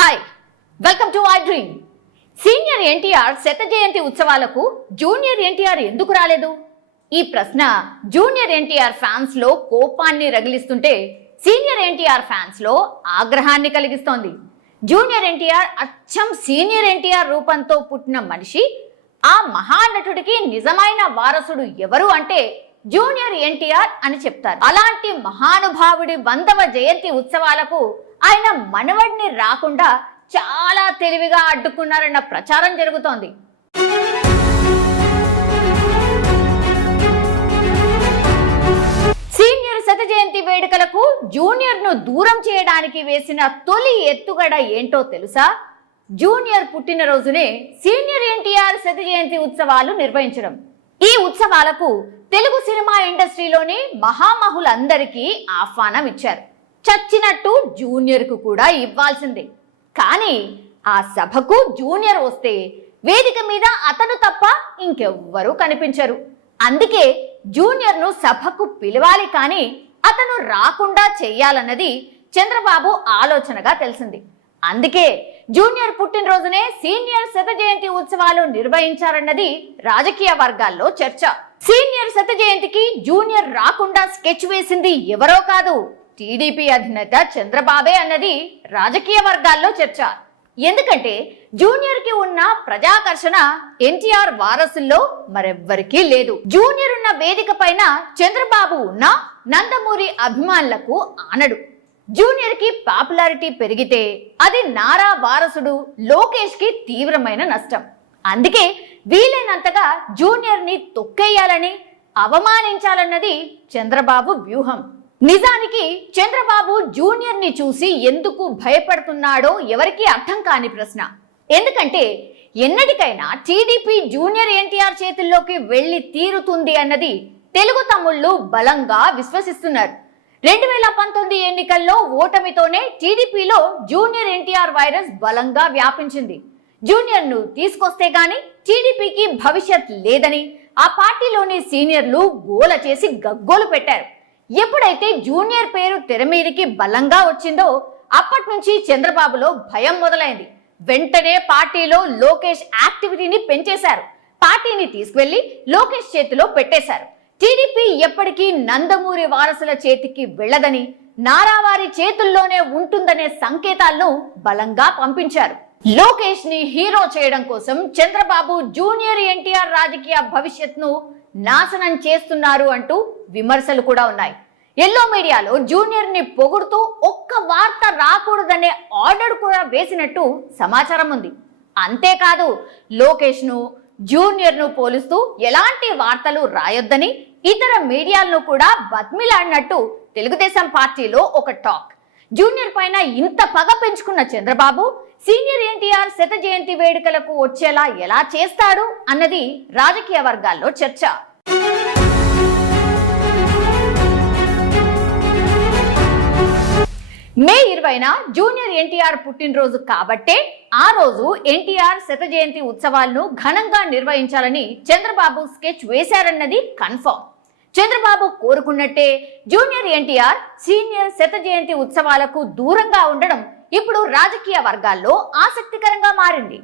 Hi, welcome to I dream. Senior NTR శత జయంతి ఉత్సవాలకు జూనియర్ ఎన్టీఆర్ ఎందుకు రాలేదు? ఈ ప్రశ్న జూనియర్ ఎన్టీఆర్ ఫ్యాన్స్ లో కోపాన్ని రగిలిస్తుంటే సీనియర్ ఎన్టీఆర్ ఫ్యాన్స్ లో ఆగ్రహాన్ని కలిగిస్తోంది. జూనియర్ ఎన్టీఆర్ అచ్చం సీనియర్ ఎన్టీఆర్ రూపంతో పుట్టిన మనిషి. ఆ మహానటుడికి నిజమైన వారసుడు ఎవరు అంటే జూనియర్ ఎన్టీఆర్ అని చెప్తారు. అలాంటి మహానుభావుడి 100వ జయంతి ఉత్సవాలకు ఆయన మనవడిని రాకుండా చాలా తెలివిగా అడ్డుకున్నారన్న ప్రచారం జరుగుతోంది. సీనియర్ శత జయంతి వేడుకలకు జూనియర్ ను దూరం చేయడానికి వేసిన తొలి ఎత్తుగడ ఏంటో తెలుసా? జూనియర్ పుట్టినరోజునే సీనియర్ ఎన్టీఆర్ శత జయంతి ఉత్సవాలు నిర్వహించడం. ఈ ఉత్సవాలకు తెలుగు సినిమా ఇండస్ట్రీలోని మహామహులందరికీ ఆహ్వానం ఇచ్చారు. చచ్చినట్టు జూనియర్ కు కూడా ఇవ్వాల్సిందే. కానీ ఆ సభకు జూనియర్ వస్తే వేదిక మీద అతను తప్ప ఇంకెవ్వరూ కనిపించరు. అందుకే జూనియర్ ను సభకు పిలవాలి, కానీ అతను రాకుండా చెయ్యాలన్నది చంద్రబాబు ఆలోచనగా తెలిసింది. అందుకే జూనియర్ పుట్టినరోజునే సీనియర్ శత జయంతి ఉత్సవాలు నిర్వహించారన్నది రాజకీయ వర్గాల్లో చర్చ. సీనియర్ శత జయంతికి జూనియర్ రాకుండా స్కెచ్ వేసింది ఎవరో కాదు, టీడీపీ అధినేత చంద్రబాబే అన్నది రాజకీయ వర్గాల్లో చర్చ. ఎందుకంటే జూనియర్ కి ఉన్న ప్రజాకర్షణ ఎన్టీఆర్ వారసుల్లో మరెవ్వరికీ లేదు. జూనియర్ ఉన్న వేదిక పైన చంద్రబాబు ఉన్న నందమూరి అభిమానులకు ఆనడు. జూనియర్ కి పాపులారిటీ పెరిగితే అది నారా వారసుడు లోకేష్ కి తీవ్రమైన నష్టం. అందుకే వీలైనంతగా జూనియర్ ని తొక్కేయాలని, అవమానించాలన్నది చంద్రబాబు వ్యూహం. నిజానికి చంద్రబాబు జూనియర్ ని చూసి ఎందుకు భయపడుతున్నాడో ఎవరికీ అర్థం కాని ప్రశ్న. ఎందుకంటే ఎన్నటికైనా టీడీపీ జూనియర్ ఎన్టీఆర్ చేతుల్లోకి వెళ్లి తీరుతుంది అన్నది తెలుగు తమ్ముళ్ళు బలంగా విశ్వసిస్తున్నారు. 2019 ఎన్నికల్లో ఓటమితోనే టీడీపీలో జూనియర్ ఎన్టీఆర్ వైరస్ బలంగా వ్యాపించింది. జూనియర్ ను తీసుకొస్తే గాని టీడీపీకి భవిష్యత్ లేదని ఆ పార్టీలోని సీనియర్లు గోల చేసి గగ్గోలు పెట్టారు. ఎప్పుడైతే జూనియర్ పేరు తెర మీదకి బలంగా వచ్చిందో అప్పటి నుంచి చంద్రబాబులో భయం మొదలైంది. వెంటనే పార్టీలో లోకేష్ యాక్టివిటీని పెంచేశారు. పార్టీని తీసుకువెళ్లి లోకేష్ చేతిలో పెట్టేశారు. టీడీపీ ఎప్పటికీ నందమూరి వారసుల చేతికి వెళ్లదని, నారావారి చేతుల్లోనే ఉంటుందనే సంకేతాలను బలంగా పంపించారు. లోకేష్ ని హీరో చేయడం కోసం చంద్రబాబు జూనియర్ ఎన్టీఆర్ రాజకీయ భవిష్యత్తును నాశనం చేస్తున్నారు అంటూ విమర్శలు కూడా ఉన్నాయి. ఎల్లో మీడియాలో జూనియర్ ని పొగుడుతూ ఒక్క వార్త రాకూడదనే ఆర్డర్ కూడా వేసినట్టు సమాచారం ఉంది. అంతేకాదు లోకేష్ ను జూనియర్ ను పోలుస్తూ ఎలాంటి వార్తలు రాయొద్దని ఇతర మీడియాలను కూడా బతిమిలాడినట్టు తెలుగుదేశం పార్టీలో ఒక టాక్. జూనియర్ పైన ఇంత పగ పెంచుకున్న చంద్రబాబు సీనియర్ ఎన్టీఆర్ శత జయంతి వేడుకలకు వచ్చేలా ఎలా చేస్తాడు అన్నది రాజకీయ వర్గాల్లో చర్చ. మే 20న జూనియర్ ఎన్టీఆర్ పుట్టినరోజు కాబట్టే ఆ రోజు ఎన్టీఆర్ శత జయంతి ఉత్సవాలను ఘనంగా నిర్వహించాలని చంద్రబాబు స్కెచ్ వేశారన్నది కన్ఫర్మ్. చంద్రబాబు కోరుకున్నట్టే జూనియర్ ఎన్టీఆర్ సీనియర్ శత జయంతి ఉత్సవాలకు దూరంగా ఉండడం ఇప్పుడు రాజకీయ వర్గాల్లో ఆసక్తికరంగా మారింది.